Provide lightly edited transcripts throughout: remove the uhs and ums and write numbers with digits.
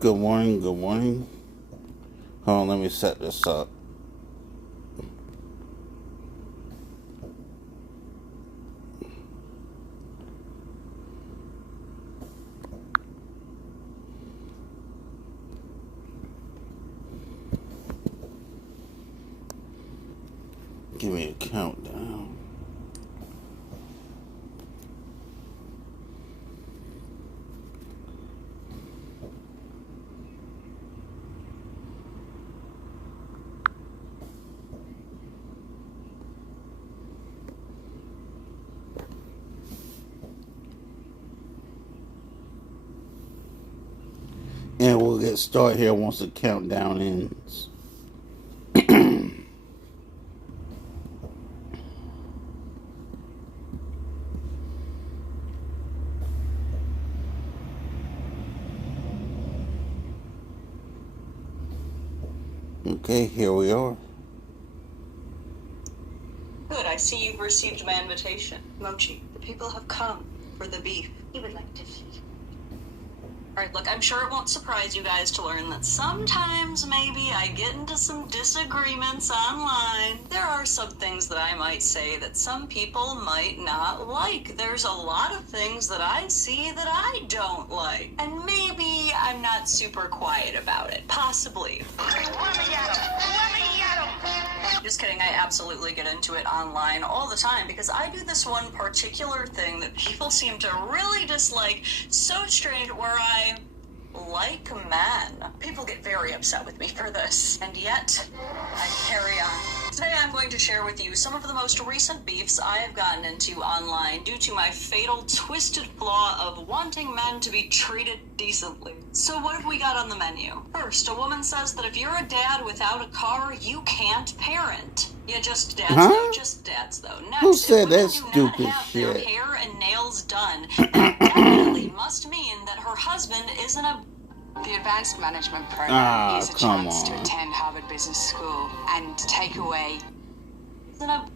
Good morning, good morning. Hold on, let me set this up. Give me a countdown. And we'll get started here once the countdown ends. Okay, here we are. Good, I see you've received my invitation. Mochi, the people have come for the beef. He would like to see. Alright, look, I'm sure it won't surprise you guys to learn that sometimes maybe I get into some disagreements online. There are some things that I might say that some people might not like. There's a lot of things that I see that I don't like. And maybe I'm not super quiet about it. Possibly. Just kidding, I absolutely get into it online all the time because I do this one particular thing that people seem to really dislike. So strange, where I like men. People get very upset with me for this, and yet I carry on. Today I'm going to share with you some of the most recent beefs I have gotten into online due to my fatal twisted flaw of wanting men to be treated decently. So what have we got on the menu? First, a woman says that if you're a dad without a car, you can't parent. Yeah, just dads though, just dads though. Next, Who said that if women do not stupid have their shit? hair and nails done, that definitely must mean that her husband isn't a... The Advanced Management Program is a chance to on. attend Harvard Business School and take away... Isn't a...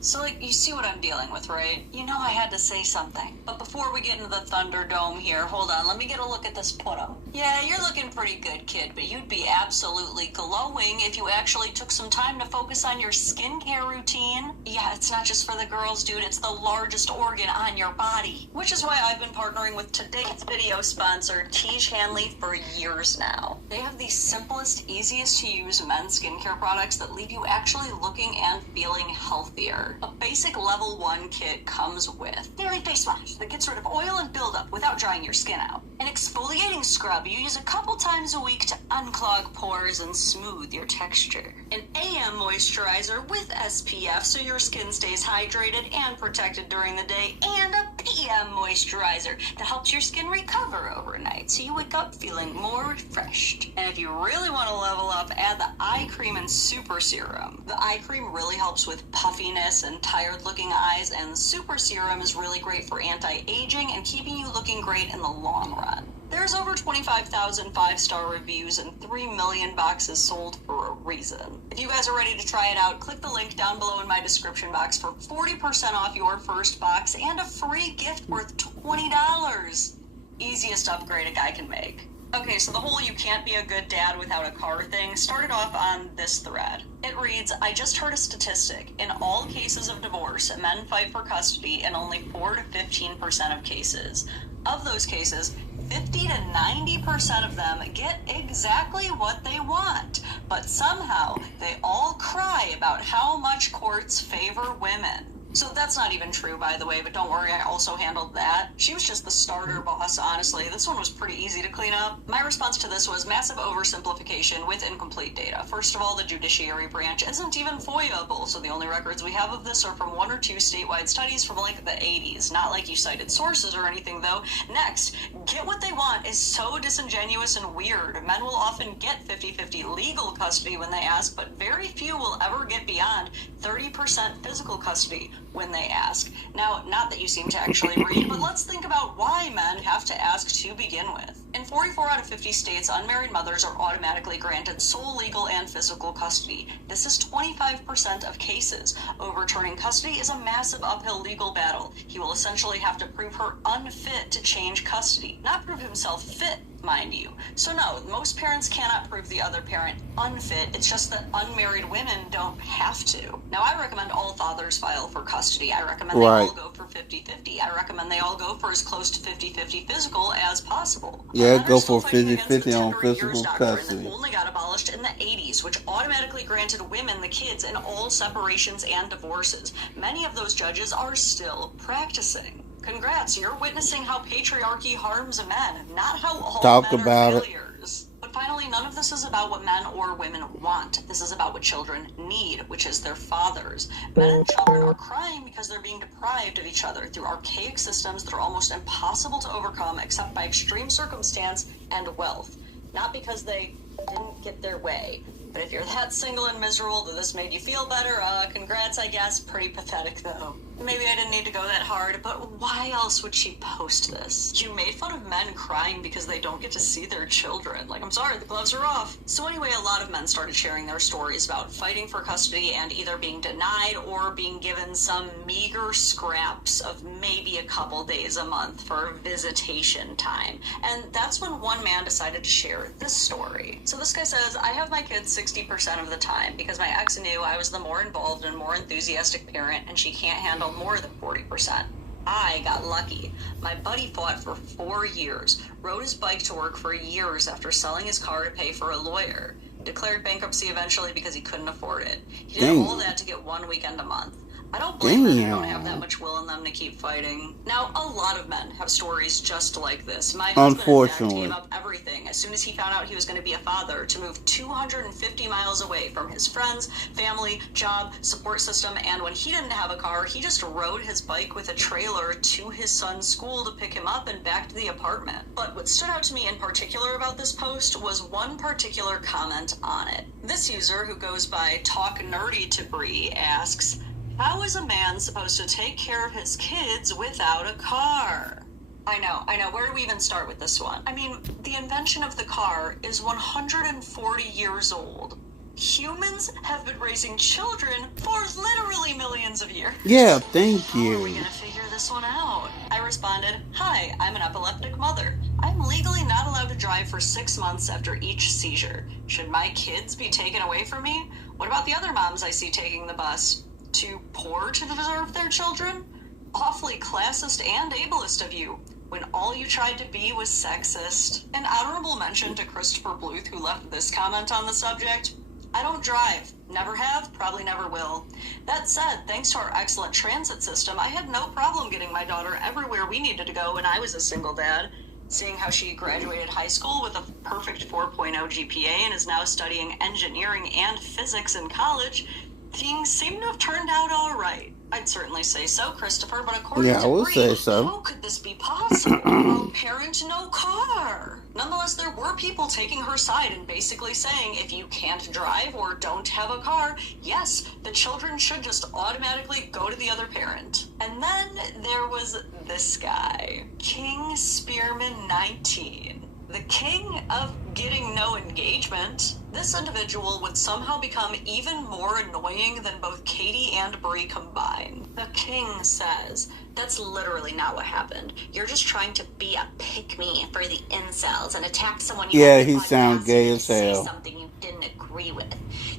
So, like, you see what I'm dealing with, right? You know I had to say something. But before we get into the Thunderdome here, hold on, let me get a look at this putum. Yeah, you're looking pretty good, kid, but you'd be absolutely glowing if you actually took some time to focus on your skincare routine. Yeah, it's not just for the girls, dude, it's the largest organ on your body. Which is why I've been partnering with today's video sponsor, Tiege Hanley, for years now. They have the simplest, easiest to use men's skincare products that leave you actually looking and feeling healthier. A basic level 1 kit comes with daily face wash that gets rid of oil and buildup without drying your skin out. An exfoliating scrub you use a couple times a week to unclog pores and smooth your texture. An AM moisturizer with SPF so your skin stays hydrated and protected during the day. And a PM moisturizer that helps your skin recover overnight so you wake up feeling more refreshed. And if you really want to level up, add the eye cream and super serum. The eye cream really helps with puffiness and tired looking eyes, and the super serum is really great for anti-aging and keeping you looking great in the long run. There's over 25,000 5-star reviews and 3 million boxes sold for a reason. If you guys are ready to try it out, click the link down below in my description box for 40% off your first box and a free gift worth $20. Easiest upgrade a guy can make. Okay, so the whole you can't be a good dad without a car thing started off on this thread. It reads, I just heard a statistic. In all cases of divorce, men fight for custody in only 4 to 15% of cases. Of those cases, 50 to 90% of them get exactly what they want, but somehow they all cry about how much courts favor women. So that's not even true, by the way, but don't worry, I also handled that. She was just the starter boss, honestly. This one was pretty easy to clean up. My response to this was massive oversimplification with incomplete data. First of all, the judiciary branch isn't even FOIA-able, so the only records we have of this are from 1 or 2 statewide studies from like the 80s. Not like you cited sources or anything, though. Next, get what they want is so disingenuous and weird. Men will often get 50-50 legal custody when they ask, but very few will ever get beyond 30% physical custody when they ask. Now, not that you seem to actually read, but let's think about why men have to ask to begin with. In 44 out of 50 states, unmarried mothers are automatically granted sole legal and physical custody. This is 25% of cases. Overturning custody is a massive uphill legal battle. He will essentially have to prove her unfit to change custody, not prove himself fit, mind you. So no, most parents cannot prove the other parent unfit. It's just that unmarried women don't have to. Now, I recommend all fathers file for custody. I recommend they all go for 50-50. I recommend they all go for as close to 50-50 physical as possible. Yeah, go for 50-50 on physical custody. That only got abolished in the 80s, which automatically granted women the kids in all separations and divorces. Many of those judges are still practicing. Congrats, you're witnessing how patriarchy harms men, not how all men are failures. But finally, none of this is about what men or women want. This is about what children need, which is their fathers. Men and children are crying because they're being deprived of each other through archaic systems that are almost impossible to overcome except by extreme circumstance and wealth. Not because they didn't get their way. But if you're that single and miserable that this made you feel better, congrats, I guess. Pretty pathetic, though. Maybe I didn't need to go that hard, but why else would she post this? You made fun of men crying because they don't get to see their children. Like, I'm sorry, the gloves are off. So anyway, a lot of men started sharing their stories about fighting for custody and either being denied or being given some meager scraps of maybe a couple days a month for visitation time. And that's when one man decided to share this story. So this guy says, I have my kids 60% of the time because my ex knew I was the more involved and more enthusiastic parent and she can't handle more than 40%. I got lucky. My buddy fought for 4 years, rode his bike to work for years after selling his car to pay for a lawyer, declared bankruptcy eventually because he couldn't afford it. He did all that to get 1 weekend a month. I don't blame men who don't have that much will in them to keep fighting. Now, a lot of men have stories just like this. My husband gave up everything as soon as he found out he was going to be a father to move 250 miles away from his friends, family, job, support system, and when he didn't have a car, he just rode his bike with a trailer to his son's school to pick him up and back to the apartment. But what stood out to me in particular about this post was one particular comment on it. This user, who goes by Talk Nerdy to Bree, asks, how is a man supposed to take care of his kids without a car? I know. Where do we even start with this one? I mean, the invention of the car is 140 years old. Humans have been raising children for literally millions of years. Yeah, thank you. How are we going to figure this one out? I responded, hi, I'm an epileptic mother. I'm legally not allowed to drive for 6 months after each seizure. Should my kids be taken away from me? What about the other moms I see taking the bus? Too poor to deserve their children? Awfully classist and ableist of you, when all you tried to be was sexist. An honorable mention to Christopher Bluth, who left this comment on the subject. I don't drive. Never have, probably never will. That said, thanks to our excellent transit system, I had no problem getting my daughter everywhere we needed to go when I was a single dad. Seeing how she graduated high school with a perfect 4.0 GPA and is now studying engineering and physics in college, things seem to have turned out all right. I'd certainly say so, Christopher, but according to Bree, how could this be possible? No parent, no car. Nonetheless, there were people taking her side and basically saying if you can't drive or don't have a car, yes, the children should just automatically go to the other parent. And then there was this guy, King Spearman 19. The king of getting no engagement. This individual would somehow become even more annoying than both Katie and Bree combined. The king says, that's literally not what happened. You're just trying to be a pick-me for the incels and attack someone you he sounds gay as hell. Say something you didn't agree with.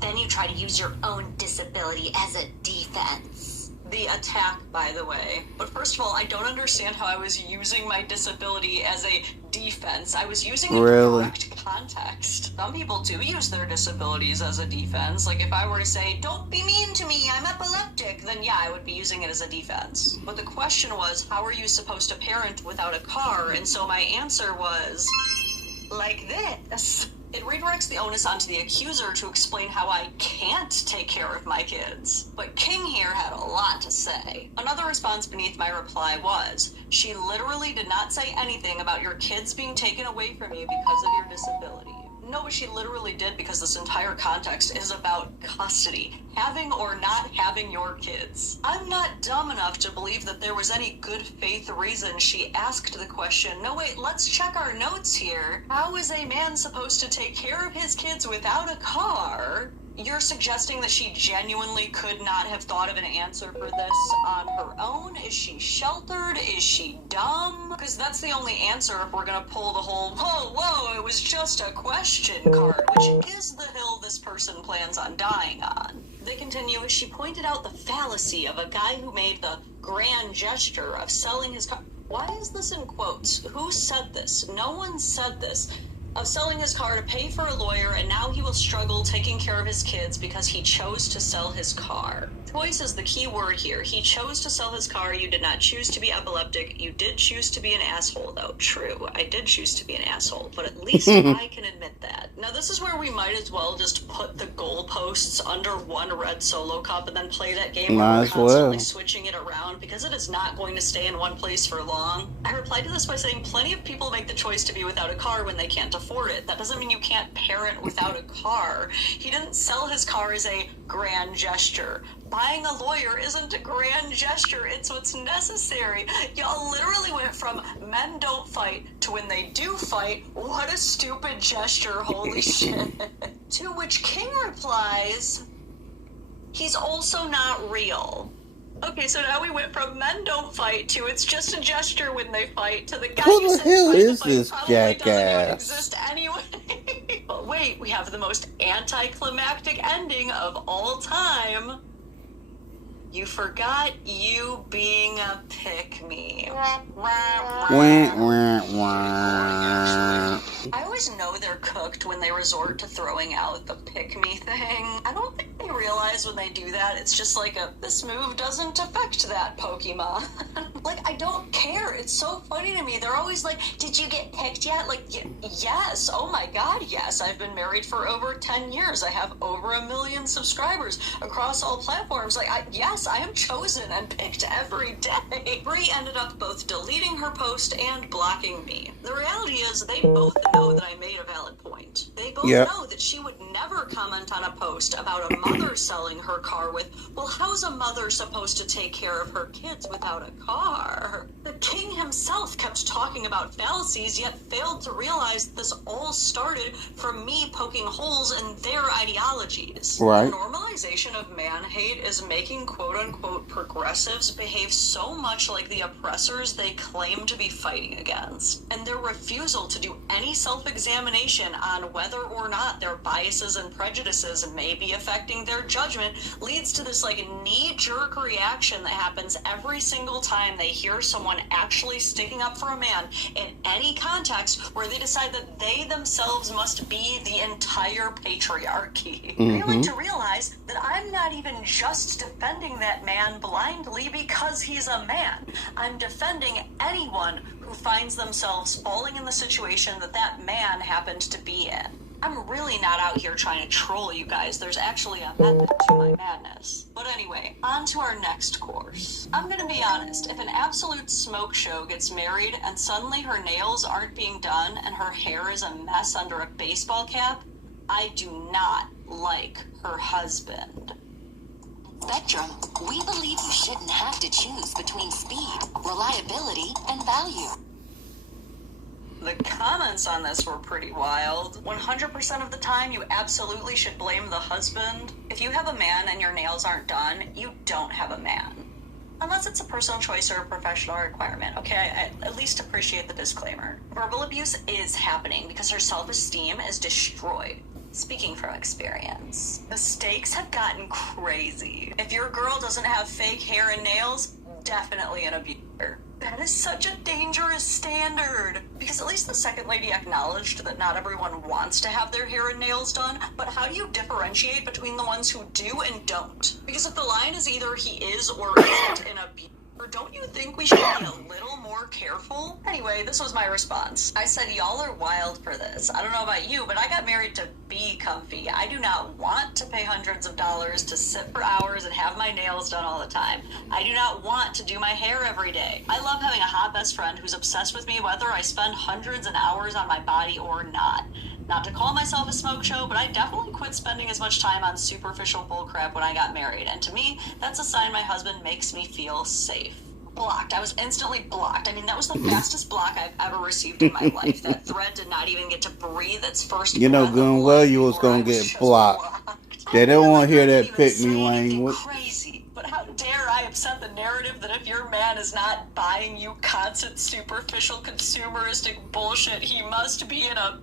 Then you try to use your own disability as a defense. The attack, by the way. But first of all, I don't understand how I was using my disability as a defense. I was using it in correct context. Some people do use their disabilities as a defense. Like if I were to say, don't be mean to me, I'm epileptic, then yeah, I would be using it as a defense. But the question was, how are you supposed to parent without a car? And so my answer was, like this. It redirects the onus onto the accuser to explain how I can't take care of my kids. But King here had a lot to say. Another response beneath my reply was, she literally did not say anything about your kids being taken away from you because of your disability. No, but she literally did, because this entire context is about custody. Having or not having your kids. I'm not dumb enough to believe that there was any good faith reason she asked the question. No, wait, let's check our notes here. How is a man supposed to take care of his kids without a car? You're suggesting that she genuinely could not have thought of an answer for this on her own? Is she sheltered? Is she dumb? Because that's the only answer if we're gonna pull the whole, whoa, it was just a question card, which is the hill this person plans on dying on. They continue, she pointed out the fallacy of a guy who made the grand gesture of selling his car. Why is this in quotes? Who said this? No one said this. Of selling his car to pay for a lawyer, and now he will struggle taking care of his kids because he chose to sell his car. Choice is the key word here. He chose to sell his car. You did not choose to be epileptic. You did choose to be an asshole, though. True, I did choose to be an asshole, but at least I can admit that. Now, this is where we might as well just put the goalposts under one red Solo cup and then play that game where we're constantly switching it around, because it is not going to stay in one place for long. I replied to this by saying plenty of people make the choice to be without a car when they can't afford it. That doesn't mean you can't parent without a car. He didn't sell his car as a grand gesture. Buying a lawyer isn't a grand gesture, it's what's necessary. Y'all literally went from men don't fight to when they do fight, what a stupid gesture, holy shit. To which King replies, he's also not real. Okay, so now we went from men don't fight to it's just a gesture when they fight to the guy who the hell is this jackass? Doesn't even exist anyway. But wait, we have the most anticlimactic ending of all time. You forgot you being a pick-me. I always know they're cooked when they resort to throwing out the pick-me thing. I don't think they realize when they do that, it's just like this move doesn't affect that Pokemon. Like, I don't care. It's so funny to me. They're always like, did you get picked yet? Like, yes. Oh my god, yes. I've been married for over 10 years. I have over 1 million subscribers across all platforms. Like, yes, I am chosen and picked every day. Brie ended up both deleting her post and blocking me. The reality is they both know that I made a valid point. They both know that she would never comment on a post about a mother selling her car with, well, how's a mother supposed to take care of her kids without a car? The king himself kept talking about fallacies, yet failed to realize this all started from me poking holes in their ideologies. Right. The normalization of man hate is making quote-unquote progressives behave so much like the oppressors they claim to be fighting against. And their refusal to do any self-examination on whether or not their biases and prejudices may be affecting their judgment leads to this like knee-jerk reaction that happens every single time they hear someone actually sticking up for a man in any context where they decide that they themselves must be the entire patriarchy. Failing to realize that I'm not even just defending that man blindly because he's a man. I'm defending anyone who finds themselves falling in the situation that that man happened to be in. I'm really not out here trying to troll you guys. There's actually a method to my madness. But anyway, on to our next course. I'm gonna be honest, if an absolute smoke show gets married and suddenly her nails aren't being done and her hair is a mess under a baseball cap, I do not like her husband. Spectrum, we believe you shouldn't have to choose between speed, reliability, and value. The comments on this were pretty wild. 100% of the time, you absolutely should blame the husband. If you have a man and your nails aren't done, you don't have a man. Unless it's a personal choice or a professional requirement, okay? I at least appreciate the disclaimer. Verbal abuse is happening because her self-esteem is destroyed. Speaking from experience, the stakes have gotten crazy. If your girl doesn't have fake hair and nails, definitely an abuser. That is such a dangerous standard. Because at least the second lady acknowledged that not everyone wants to have their hair and nails done, but how do you differentiate between the ones who do and don't? Because if the line is either he is or isn't an abuser, don't you think we should be a little more careful? Anyway, this was my response. I said, y'all are wild for this. I don't know about you, but I got married to be comfy. I do not want to pay hundreds of dollars to sit for hours and have my nails done all the time. I do not want to do my hair every day. I love having a hot best friend who's obsessed with me whether I spend hundreds of hours on my body or not. Not to call myself a smoke show, but I definitely quit spending as much time on superficial bullcrap when I got married. And to me, that's a sign my husband makes me feel safe. Blocked. I was instantly blocked. I mean, that was the fastest block I've ever received in my life. That thread did not even get to breathe its first You know breath good of and well life you was before I gonna was get just blocked. They don't want to hear that Even pick say me anything language. crazy. But how dare I upset the narrative that if your man is not buying you constant superficial consumeristic bullshit, he must be in a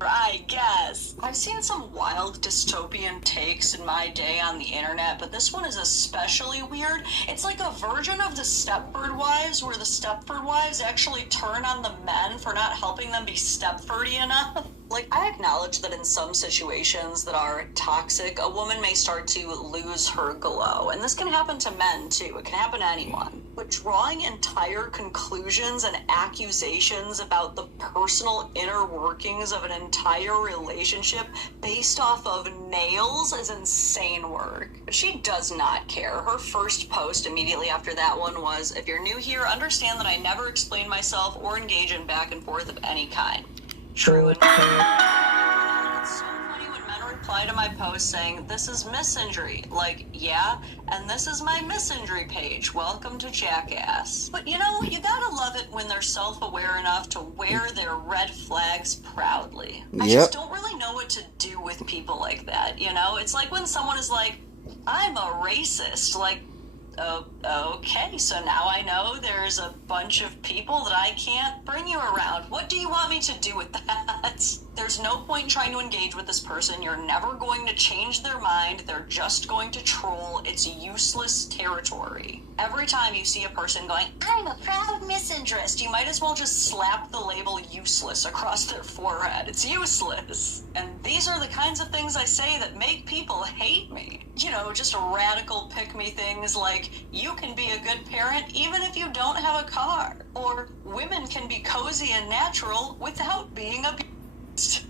I guess. I've seen some wild dystopian takes in my day on the internet, but this one is especially weird. It's like a version of the Stepford Wives, where the Stepford Wives actually turn on the men for not helping them be Stepfordy enough. Like, I acknowledge that in some situations that are toxic, a woman may start to lose her glow. And this can happen to men, too. It can happen to anyone. But drawing entire conclusions and accusations about the personal inner workings of an entire relationship based off of nails is insane work. But she does not care. Her first post immediately after that one was, "If you're new here, understand that I never explain myself or engage in back and forth of any kind." True. And it's so funny when men reply to my post saying, "This is misinjury." Like, yeah, and this is my misinjury page. Welcome to Jackass. But you know, you gotta love it when they're self-aware enough to wear their red flags proudly. I just don't really know what to do with people like that, you know? It's like when someone is like, "I'm a racist." Like, oh, okay, so now I know there's a bunch of people that I can't bring you around. What do you want me to do with that? There's no point in trying to engage with this person. You're never going to change their mind. They're just going to troll. It's useless territory. Every time you see a person going, "I'm a proud misinterest," you might as well just slap the label useless across their forehead. It's useless. And these are the kinds of things I say that make people hate me. You know, just radical pick-me things like, you can be a good parent even if you don't have a car. Or, women can be cozy and natural without being abused.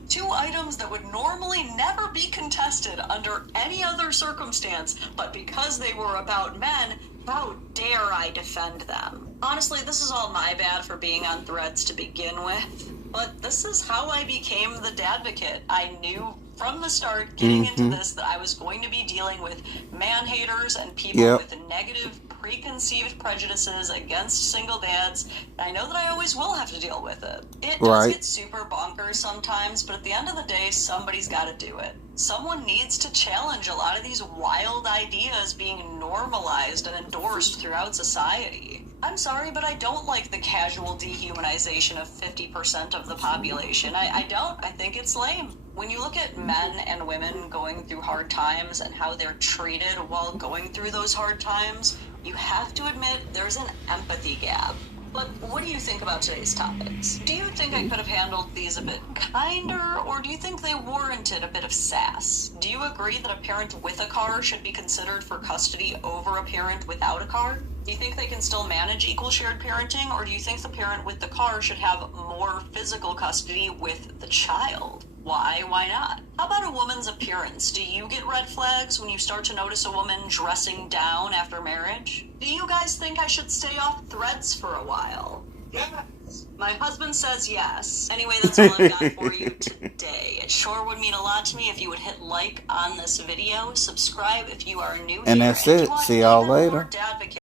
Two items that would normally never be contested under any other circumstance, but because they were about men, how dare I defend them? Honestly, this is all my bad for being on Threads to begin with, but this is how I became the Dadvocate. I knew from the start, getting into this, that I was going to be dealing with man-haters and people with negative preconceived prejudices against single dads. I know that I always will have to deal with it. It does get super bonkers sometimes, but at the end of the day, somebody's got to do it. Someone needs to challenge a lot of these wild ideas being normalized and endorsed throughout society. I'm sorry, but I don't like the casual dehumanization of 50% of the population. I don't. I think it's lame. When you look at men and women going through hard times and how they're treated while going through those hard times, you have to admit there's an empathy gap. But what do you think about today's topics? Do you think I could have handled these a bit kinder, or do you think they warranted a bit of sass? Do you agree that a parent with a car should be considered for custody over a parent without a car? Do you think they can still manage equal shared parenting, or do you think the parent with the car should have more physical custody with the child? Why? Why not? How about a woman's appearance? Do you get red flags when you start to notice a woman dressing down after marriage? Do you guys think I should stay off Threads for a while? Yes. My husband says yes. Anyway, that's all I've got for you today. It sure would mean a lot to me if you would hit like on this video, subscribe if you are new here, And that's it. See y'all later. Dadvocate.